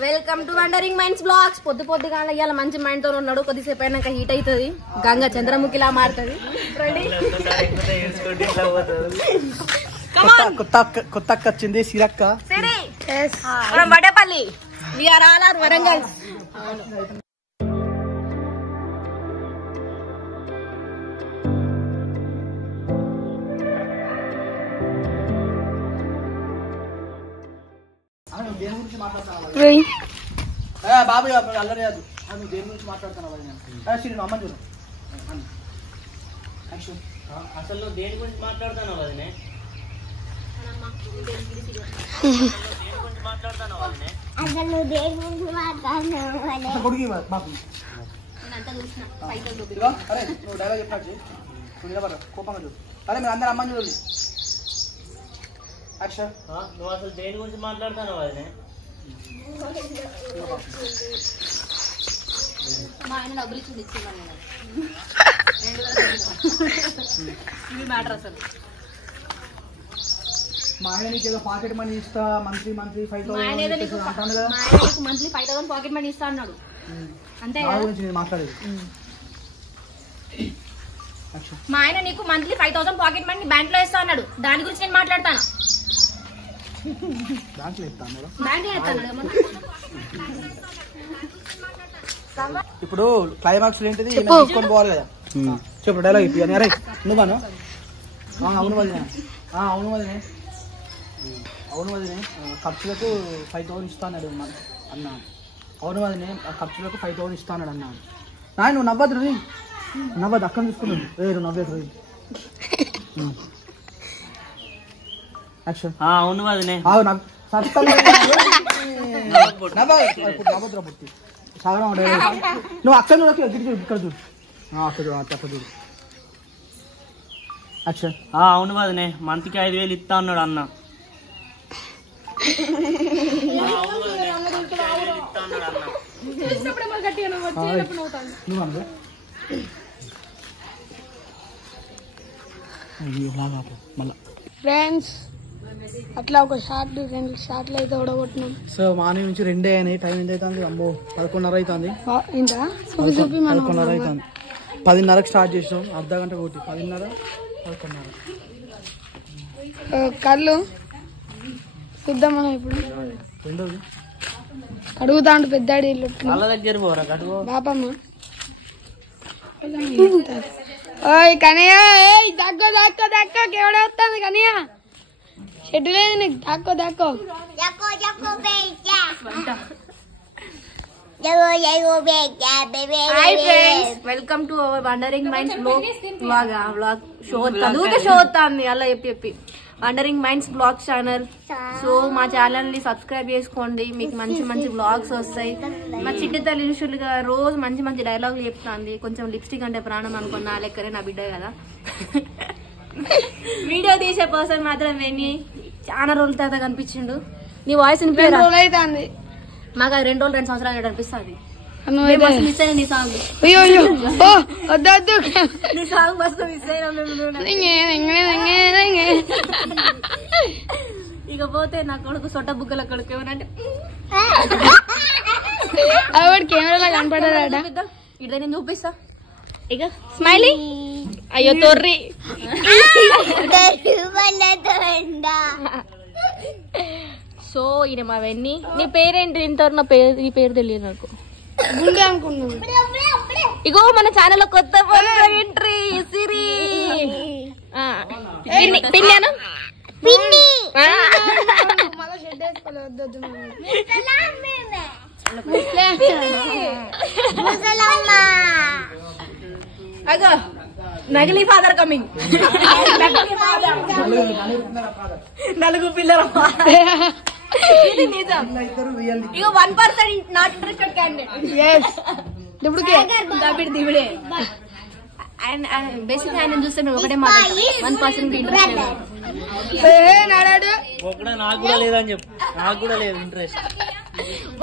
Welcome to wandering minds blogs. పొద్దుగా ఇవాళ మంచి మైండ్ తో ఉన్నాడు. కొద్దిసేపు అయినాక హీట్ అవుతుంది, గంగ చంద్రముఖిలా మారుతుంది. కొత్త అక్క వచ్చింది సిరక్క. వడపల్లి వీఆర్ ఆల్ ఆర్ వరంగల్. బాబు అల్లరి నువ్వు దేని గురించి మాట్లాడుతున్నావు? అమ్మని చూడు. అసలు నువ్వు దేని గురించి మాట్లాడుతున్నావు? వదినే కొడుకు బాబు అరే నువ్వు డైలాగ్ చెప్పినట్టు నువ్వు నిలబడ కోపంగా చూడు. అరే మీరు అందరు అమ్మని చూడండి. నువ్వు అసలు దేని గురించి మాట్లాడుతున్నావు? వదినే మా ఆయన డబ్బులు ఇచ్చింది ఇది మ్యాటర్. అసలు మా ఆయన నీకు ఏదో పాకెట్ మనీ ఇస్తా మంత్లీ 5,000 అంటాను కదా. మంత్లీ 5,000 పాకెట్ మనీ ఇస్తా అన్నాడు. అంతే గురించి నేను మాట్లాడేది. మా ఆయన నీకు మంత్లీ 5,000 పాకెట్ మనీ బ్యాంక్ లో ఇస్తా అన్నాడు. దాని గురించి నేను మాట్లాడతాను. బ్యాంకులో ఇస్తాను. ఇప్పుడు క్లైమాక్స్ ఏంటిది? తీసుకొని పోవాలి కదా. చెప్పు డైలాగ్ ఇప్పి అని. అరే నువ్వాను అవును వదినే. అవును వదినే ఖర్చులకు 5,000 ఇస్తాడు అన్న. అవును వదినే ఖర్చులకు 5,000 ఇస్తాడు అన్న. నాయన నువ్వు నవ్వద్దు రీ, నవ్వద్దు. అక్కడ చూసుకున్నాడు. నువ్వు నవ్వేది రీ. అవును వదినే నువ్వు అక్కడ చూడు, ఇక్కడ చూడు, అక్కడ చూడు. అవును వదినే మంత్కి 5,000 ఇస్తా అన్నాడు అన్న. ఫ్రెండ్స్ అట్లా ఒక షార్ట్ 2 షార్ట్లు అయితే ఓడగొట్టినాం. సో మార్నింగ్ నుంచి 2 అయినాయి. టైం ఎంత అవుతుంది? అమ్మో 11:30 అవుతుంది. ఇంత చూపి 11:30 అవుతుంది. 10:30కి స్టార్ట్ చేసినాం. అర్ధ గంట కొట్టి 10:30 11:30. కళ్ళు చూద్దాం మనం ఇప్పుడు. రెండోది కడుగుతా ఉంటే పెద్దాడి దగ్గర పోరా కడుగు బాపమ్మ. ఓయ్ కనయ్య, దక్క ఎవడవుతుంది కనయ్య? షెడ్ లేదు నీకు. దక్కో welcome to our wandering minds vlog show వస్తుంది అలా చెప్పి wandering minds vlog channel. So మా ఛానల్ ని సబ్స్క్రైబ్ చేసుకోండి. మీకు మంచి బ్లాగ్స్ వస్తాయి. మా చిట్టి తల్లి యూజువల్గా రోజు మంచి డైలాగులు చెప్తాంది. కొంచెం లిప్స్టిక్ అంటే ప్రాణం అనుకున్నా లెక్కనే నా బిడ్డ కదా. వీడియో తీసే పర్సన్ మాత్రం వెన్నీ చాలా రోజుల తర్వాత కనిపించిండు. నీ వాయిస్ అవుతుంది. మాకు అది 2 రోజులు 2 సంవత్సరాలు అనిపిస్తుంది. మిస్ అయినా నీ సాంగ్ నీ సాంగ్ మస్తు మిస్ అయినా. ఇకపోతే నా కొడుకు సొట్ట బుగ్గల కొడుకు ఏమనంటే కెమెరాలో కనపడాడ. ఇదే నేను చూపిస్తా. ఇక స్మైలీ. అయ్యో తొర్రి. సో ఈయన మా వెన్నీ. నీ పేరేంటి? ఇంతవరకు నీ పేరు తెలియదు నాకు. అనుకున్నాను. ఇగో మన ఛానల్ కొత్త ఎంట్రీ సిరి పిన్నేనా? అగో నగిలీ ఫాదర్ కమింగ్. నలుగు పిల్లల. ఇది నిజం. ఇగో 1% నాట్ ఇంట్రెస్టెడ్ క్యాండిడేట్. దివిడే. బేసిక్ ఆయన చూస్తే మేము ఒకటే మాట 1% ఇంట్రెస్ట్. నాకు కూడా లేదని చెప్పు. నాకు కూడా లేదు ఇంట్రెస్ట్.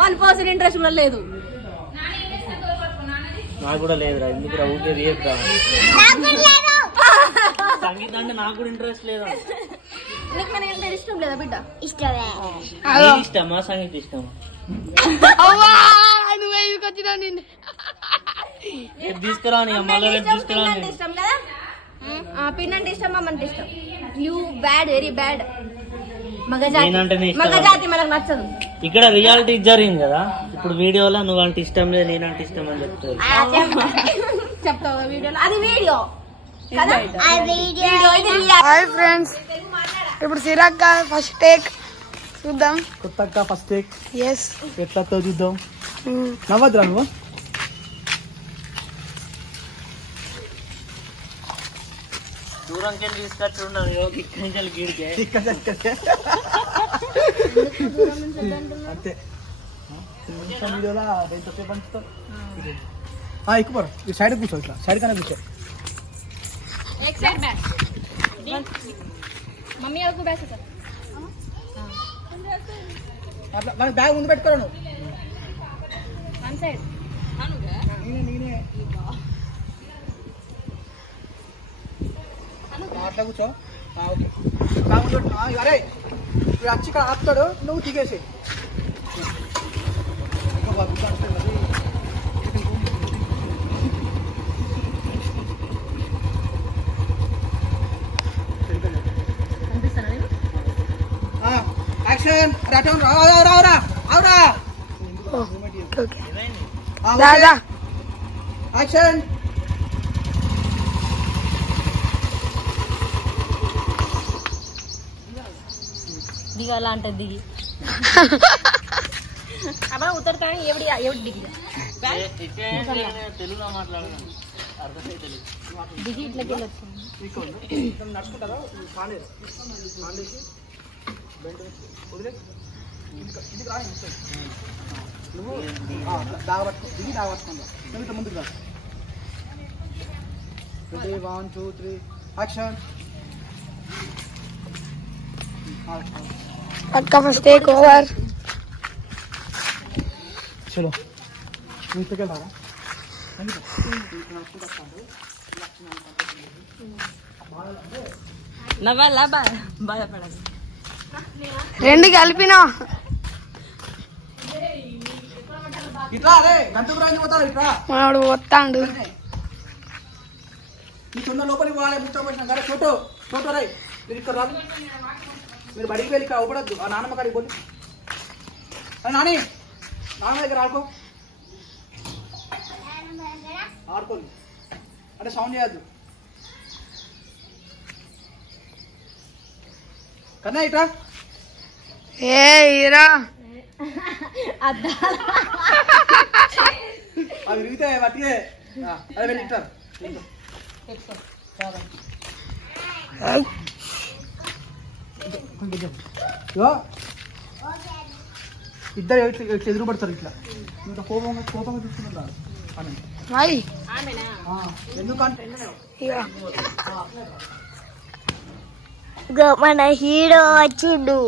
1% ఇంట్రెస్ట్ కూడా లేదు. నాకు కూడా లేదురా. ఎందుకు ఊరికే రియక్తా సంగీతం అంటే నాకు కూడా ఇంట్రెస్ట్ లేదా? నీకు మన ఇష్టం లేదా బిడ్డ? ఇష్టమా సంగీతం ఇష్టమా? అవ్వా నువ్వు ఎందుకు వచ్చినా నిన్ను రేపు తీసుకురాని మళ్ళీ రేపు తీసుకురాని. ఇష్టం కదా పిన్ అంటే ఇష్టం అమ్మంటే ఇష్టం. You bad very bad. నేనంటేనే ఇష్టం. మగజాతి మనకు నచ్చదు. ఇక్కడ రియాలిటీ జరిగింది కదా, ఇప్పుడు వీడియోలో నువ్వు అంటే ఇష్టం లేదు నేనంటే ఇష్టం అని చెప్తావు. చెప్తావు వీడియోలో, అది వీడియో కదా. హాయ్ ఫ్రెండ్స్, ఇప్పుడు సిరాక్ ఫస్ట్ టేక్ చూద్దాం. కొత్త ఫస్ట్ టేక్ ఎస్ ఎట్లా చూద్దాం. నవ్వద్దురా నువ్వు. దూరంకి వెళ్ళి తీసుకొచ్చి ఉండదు ఇక్కడి నుంచి వెళ్ళి గీడికే. అంతే వీడియోలో ఎంతసేపు పంచుతావు. ఎక్కువ ఈ సైడ్ కూర్చో, ఇట్లా సైడ్ కన్నా కూర్చో. అట్లా మన బ్యాగ్ ముందు పెట్టుకోరా నువ్వు. నేనే అట్లా కూర్చో. ఓకే బ్యాగ్ ముందు పెట్టు. అరే ఇప్పుడు వచ్చి ఇక్కడ ఆపుతాడు, నువ్వు దిగేసి. యాక్షన్ రావురా. ఓకే దాదా యాక్షన్. దిగాల అంటే దిగి అబ్బా ఉత్తరతాను ఎవడి ఎవడి దిగి తెలుగులో మాట్లాడదాం, అర్థమే తెలుగు. దిగి ఇట్లకి వెళ్ళొచ్చు. నడుచుకుంటారా నువ్వు దాగబట్టుకో, దిగి దాగబట్టుకుందా. నువ్వు ఇట్లా ముందుకు రా. 1 2 3 యాక్షన్. పక్కా ఫస్ట్ టేక్ ఓవర్. చలో నువ్వు ఇక్కడికి వెళ్ళారా. బాధపడదు. రెండు కలిపినా ఇట్లా అరే గంటకు రాని పోతాడు. ఇట్లా మనోడు వస్తాడు. నీ తొందర లోపలికి పోవాలి. ముట్టం పెట్టినా కదా. చోటు చోటు రై మీరు ఇక్కడ రాదు. మీరు బడికి వెళ్ళి ఇక్కడ అవ్వడద్దు. ఆ నాన్నమ్మ కాడికి పోయి నాని నాన్నమ్మ దగ్గర ఆడుకోండి అంటే సౌండ్ చేయద్దు. కన్నా ఇట్రా. ఏ హీరా అవి విరిగితే పట్టిగే. అదే వెళ్ళి ఇట్టారు. ఇద్దరు ఎదురు పడతారు. ఇట్లా ఇంత కోపంగా చూసుకుంటారు. ఎందుకంటే మన హీరో వచ్చిండు.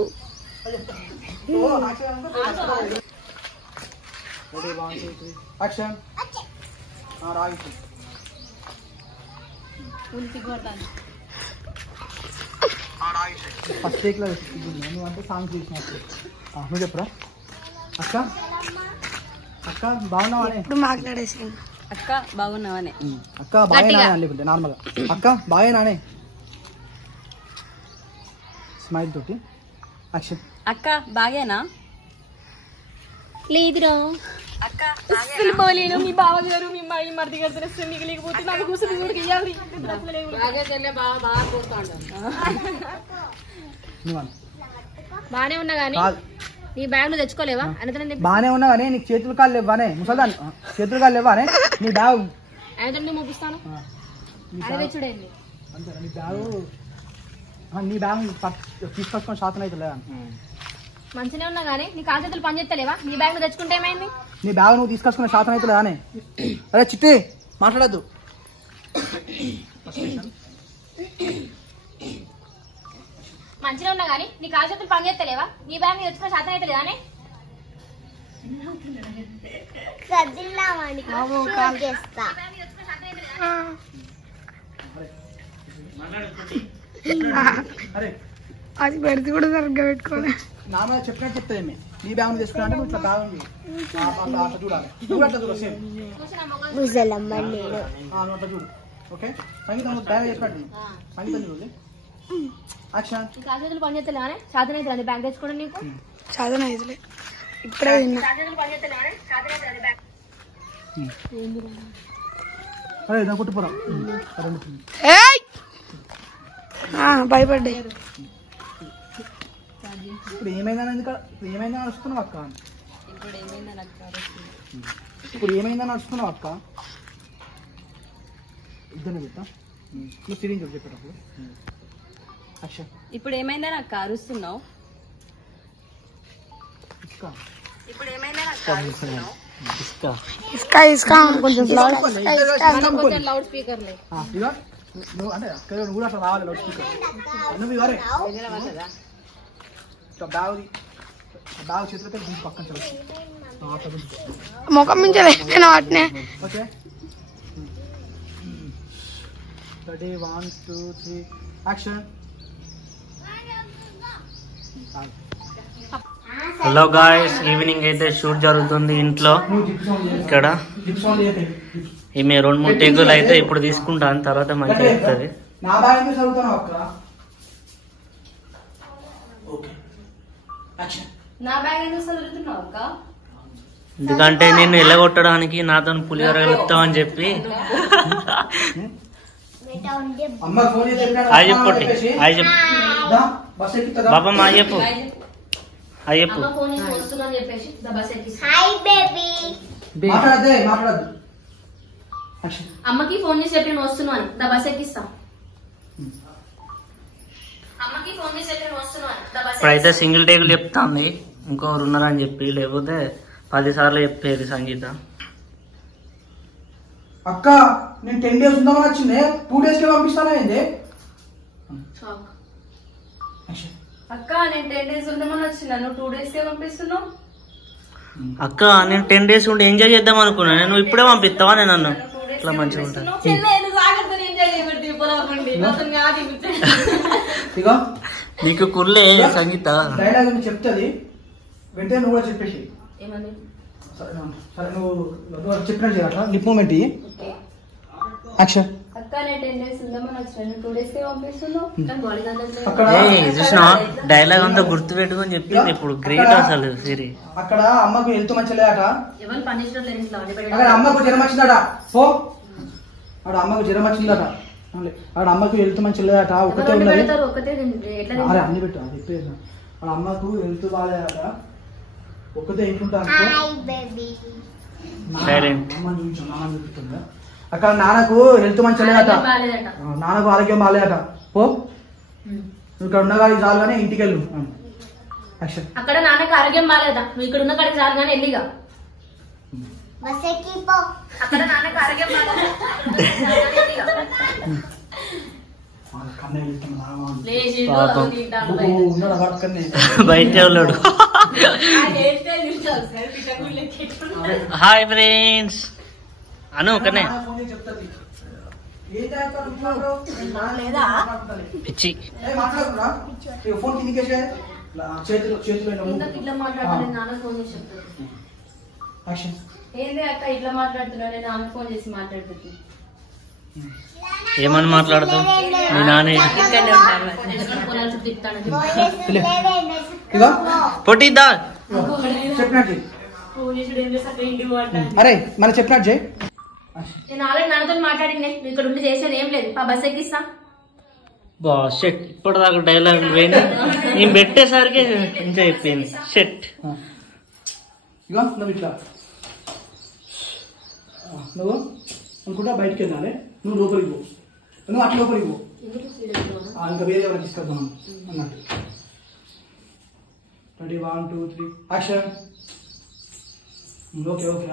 యాక్షన్. రాగి ఫస్ట్ టేక్ లో నువ్వు అంటే సాంగ్ చేసినప్పుడు నువ్వు చెప్పురా. అక్క అక్క బాగున్నావానే. ఇప్పుడు మాట్లాడేసి అక్క బాగున్నావనే. అక్క బాగా లేకుంటే నార్మల్గా అక్క బాగేనానే. స్మైల్ తోటి యాక్షన్. అక్క బాగేనా. లేదురా అసలు బాగలేను. మీ బావగారు మీ మరిది గారు తెలిస్తే మీకు లేకపోతే నాకు కూర్చొని కూడా ఇయ్యాలి. బానే ఉన్నా కానీ నీ బ్యాగ్ నువ్వు తెచ్చుకోలేవా. బానే ఉన్నా కానీ నీకు చేతులు కాళ్ళు లేవానే. ముసల్దాన్ని చేతులు కాళ్ళు లేవానే. నీ బ్యాగ్ ఆయనతో ముగిస్తాను. చూడండి అంతే. నీ బ్యాగ్ తీసుకొచ్చుకొని శాతం అయితే లేదా. మంచిగా ఉన్నా కానీ నీ కాలు చేతులు పని చేస్తలేవా. నీ బ్యాగ్ నువ్వు తెచ్చుకుంటే ఏమైంది. నీ బ్యాగ్ నువ్వు తీసుకొచ్చుకునే శాతం అయితే లేదానే. అరే చిట్టి మాట్లాడద్దు. మంచిగా ఉన్నా కానీ నీ కాలు చేతులు పని చేస్తలేవా. నీ బ్యాగ్ నువ్వు తెచ్చుకునే శాతం అయితే లేదానే. అరే అది పెడితే కూడా సరిగ్గా పెట్టుకోలే. నాన్న చెప్పినట్టు చెప్తాయేమి నీ బ్యాగ్ తీసుకున్నా అంటే నువ్వు ఇట్లా బ్యాగ్ ఉంది అట్లా చూడాలి నువ్వు అట్లా చూడు సేమ్ నువ్వు అట్లా చూడు ఓకే సంగీతం బ్యాగ్ చేసినట్టు సంగీతం చూడు యాక్షన్ చేతులు పని చేస్తలే అని సాధన అవుతుంది బ్యాంక్ తెచ్చుకోండి నీకు సాధన అవుతుంది ఇప్పుడే తిన్నా అరే నా కుట్టుపురా భయపడ్డాయి ఇప్పుడు ఏమైందని నడుస్తున్నావు అక్క ఇప్పుడు ఏమైందని నడుస్తున్నావు అక్క ఇద్దరిని పెట్టా నువ్వు సిరింగ్ చెప్పేటప్పుడు అక్ష ఇప్పుడు ఏమైందని అక్క అరుస్తున్నావు ఇసుక కొంచెం లౌడ్ స్పీకర్ నువ్వు అంటే అక్కడ నువ్వు కూడా అట్లా రావాలి లౌడ్ స్పీకర్ నువ్వు ఇవరే బ్యాగ్ చేతులతో గుంపు పక్కన చదువు ముఖం మించలే నేను వాటినే okay ready 1 2 3 action hello guys evening అయితే షూట్ జరుగుతుంది ఇంట్లో ఇక్కడ ఈమె 2-3 టేకులు అయితే ఇప్పుడు తీసుకుంటాను తర్వాత మంచిగా చెప్తుంది నా బ్యాగ్ ఎందుకు చదువుతున్నావు అక్క ఓకే యాక్షన్ నా బ్యాగ్ ఎందుకు చదువుతున్నావు అక్క ఎందుకంటే నేను ఎల్లగొట్టడానికి నాతో పులిహోర కలుపుతామని చెప్పి అమ్మ ఫోన్ చేసి హాయ్ చెప్పొట్టి హాయ్ చెప్పు బస్ ఎక్కుతుందా బాబా మా చెప్పు హాయ్ చెప్పు ఫోన్ చేసి వస్తున్నా అని చెప్పేసి బస్ ఎక్కి మాట్లాడద్దే మాట్లాడద్దు అమ్మకి ఫోన్ చేసి చెప్పి నేను వస్తున్నాను దా బస్ ఎక్కిస్తా అమ్మకి ఫోన్ చేసి చెప్పి నేను వస్తున్నాను దా బస్ ఇప్పుడైతే సింగిల్ టేకులు చెప్తాంది ఇంకొకరు ఉన్నారని చెప్పి లేకపోతే 10 సార్లు చెప్పేది సంగీత అక్క నేను 10 days ఉందామని వచ్చింది 2 days కి పంపిస్తానా ఏంది అక్క నేను 10 days ఉందామని వచ్చినా నువ్వు 2 days కే పంపిస్తున్నావు అక్క నేను 10 days ఉండి ఎంజాయ్ చేద్దాం అనుకున్నా నేను ఇప్పుడే పంపిస్తావా నేను అన్నా ఇట్లా మంచిగా ఉంటాను ఇగో నీకు కుర్లే సంగీత డైలాగ్ చెప్తుంది వెంటనే నువ్వు కూడా చెప్పేసి ఏమని సరే నువ్వు చెప్పినట్టు చేయాలి లిప్ మూమెంట్ యాక్షన్ అక్క నేను 10 days ఉందామని వచ్చినా నువ్వు 2 days కే పంపిస్తున్నావు కానీ బాడీ గార్డ్ అక్కడ చూసినా డైలాగ్ అంతా గుర్తు పెట్టుకొని చెప్పింది ఇప్పుడు గ్రేట్ అసలు సిరి అక్కడ అమ్మకు హెల్త్ మంచిలేదట ఎవరు పని చేసినట్లు లేదు ఇంట్లో వండి అక్కడ అమ్మకు జ్వరం వచ్చిందట పో ఆడ అమ్మకు జ్వరం వచ్చిందట ఆడ అమ్మకు హెల్త్ మంచి లేదట ఒకటే ఉన్నది పెడతారు ఒకటే ఎట్లా అరే అన్ని పెట్టు అది చెప్పేది ఆడ అమ్మకు హెల్త్ బాగాలేదట ఒకటే ఇంటుంటా Silent. చూపిస్తుందా అక్కడ నాన్నకు హెల్త్ మంచి లేదట బాగాలేదట నాన్నకు ఆరోగ్యం బాగాలేదట పో నువ్వు ఇక్కడ ఉన్న కాడికి చాలు కానీ ఇంటికి వెళ్ళు యాక్షన్ అక్కడ నాన్నకి ఆరోగ్యం బాగాలేదా నువ్వు ఇక్కడ ఉన్న కాడికి చాలు కానీ వెళ్ళిగా అక్కడ నాన్నకి ఆరోగ్యం బాగాలేదా లేచి పాపం. తింటాను ఉన్నాడు పక్కనే బయట ఉన్నాడు హాయ్ ఫ్రెండ్స్ అను ఒకనే ఫోన్ చేసి చెప్తాది ఏం చేస్తాడు పిచ్చి మాట్లాడుతున్నా ఫోన్ కిందికేసే చేతిలో ఇంతకు ఇట్లా మాట్లాడుతున్నా నాన్న ఫోన్ చేసి చెప్తాను యాక్షన్ ఏంది అక్క ఇట్లా మాట్లాడుతున్నావు నేను ఆమె ఫోన్ చేసి మాట్లాడుతుంది ఏమని మాట్లాడతావు మీ నాన్న ఇక్కడే ఉంటాను పొలాలు చుట్టూ తిప్పుతాను ఇగో పొట్టిద్దా చెప్పినట్టు చెయ్. ఫోన్ చేసి ఏం చేస్తా ఇంటికి పోతా అరే మన చెప్పినట్టు చేయి నేను ఆల్రెడీ నాన్నతో మాట్లాడింది నువ్వు ఇక్కడ ఉండి చేసేది ఏం లేదు బస్ ఎక్కిస్తా బా షెట్ ఇప్పటిదాకా డైలాగ్ పోయింది నేను పెట్టేసరికి ఇంకా చెప్పింది షెట్ ఇగో నువ్వు ఇట్లా నువ్వు అనుకుంటా బయటికి వెళ్ళాలి నువ్వు లోపలికి పో నువ్వు అట్లా లోపలికి పో ఇంకా వేరే ఎవరికి తీసుకెళ్తాం అన్నట్టు రెడీ 1 2 3 యాక్షన్ ఓకే ఓకే